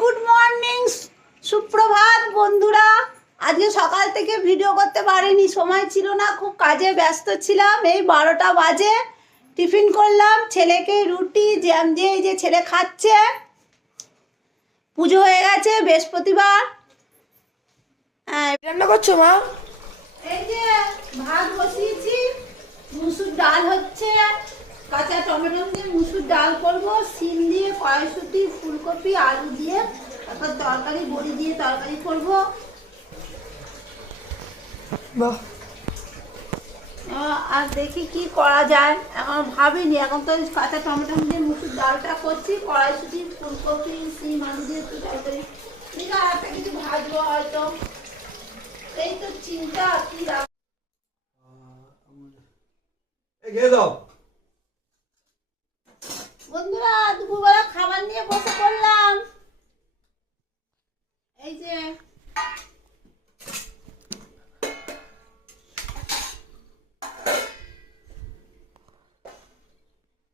Good morning, সুপ্রভাত বন্ধুরা। আজকে সকাল থেকে ভিডিও করতে পারিনি, সময় ছিল না, খুব কাজে ব্যস্ত ছিলাম। এই 12টা বাজে টিফিন করলাম, ছেলেকে রুটি জ্যাম দিয়ে এই যে ছেলে খাচ্ছে। পুজো হয়ে গেছে, বৃহস্পতিবার। রান্না করছো মা? এই যে ভাত বসিয়েছি, মুসুর ডাল হচ্ছে, কাঁচা টমেটো দিয়ে মুসুর ডাল করব, সিম দিয়ে, কড়াইশুঁটি, ফুলকপি, আলু দিয়ে, তারপর তরকারি বড়ি দিয়ে তরকারি করব। বাহ, আর দেখি কি করা যায়, এখন ভাবিনি। এখন তো কাঁচা টমেটো দিয়ে মুসুর ডালটা করছি, কড়াইশুঁটি, ফুলকপি, সিম, আলু দিয়ে একটু তরকারি, ঠিক আছে, একটা কিছু ভাজবো হয়তো। এই তো চিন্তা কি বন্ধুরা, দুপুরবেলা খাবার নিয়ে বসে পড়লাম। এই যে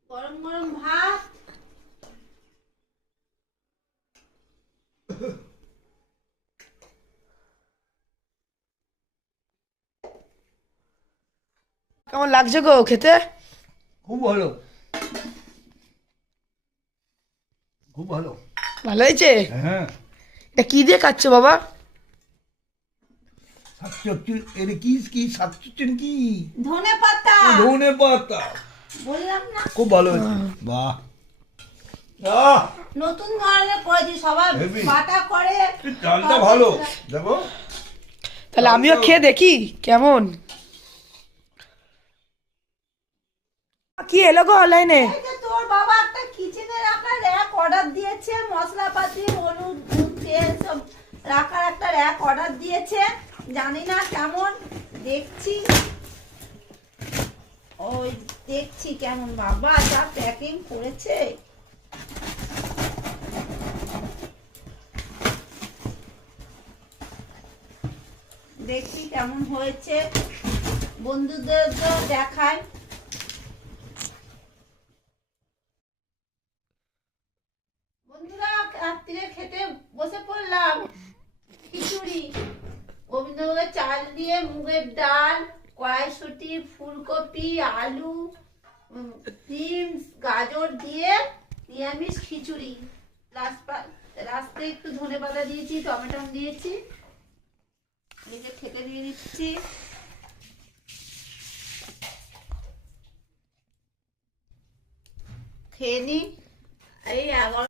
গরম গরম ভাত, কেমন লাগছে গো খেতে? খুব ভালো, খুব ভালো। ভালো হয়েছে? হ্যাঁ, এটা কি দিয়ে খাচ্ছ বাবা? এটা কি কি শাকচুচ্চন কি? ধনে পাতা, ধনে পাতা। বললাম না খুব ভালো হয়েছে। বাহ, আহ, নতুন ধরনের করেছি, সবাই Heavy. বাটা করে। চালটা ভালো, দেখো। তাহলে আমিও খেয়ে দেখি কেমন। কি এলো গো অনলাইনে? এই যে তোর বাবা একটা কিচেনের একটা র‍্যাক অর্ডার দিয়েছে, মশলাপাতি, হলুদ, নুন, তেল সব রাখার একটা র‍্যাক অর্ডার দিয়েছে। জানি না কেমন, দেখছি, ওই দেখছি কেমন। বাবা যা প্যাকিং করেছে, দেখছি কেমন হয়েছে, বন্ধুদের দেখায়। বন্ধুরা, রাত্রিরে খেতে বসে পড়লাম। খিচুড়ি, গোবিন্দভোগের চাল দিয়ে, মুগের ডাল, কড়াইশুঁটি, ফুলকপি, আলু, সিম, গাজর দিয়ে নিরামিষ খিচুড়ি। রাস্তায় একটু ধনেপাতা দিয়েছি, টমেটো দিয়েছি, এদিকে ঠেকে দিয়ে দিচ্ছি। খেয়ে নি। এই 11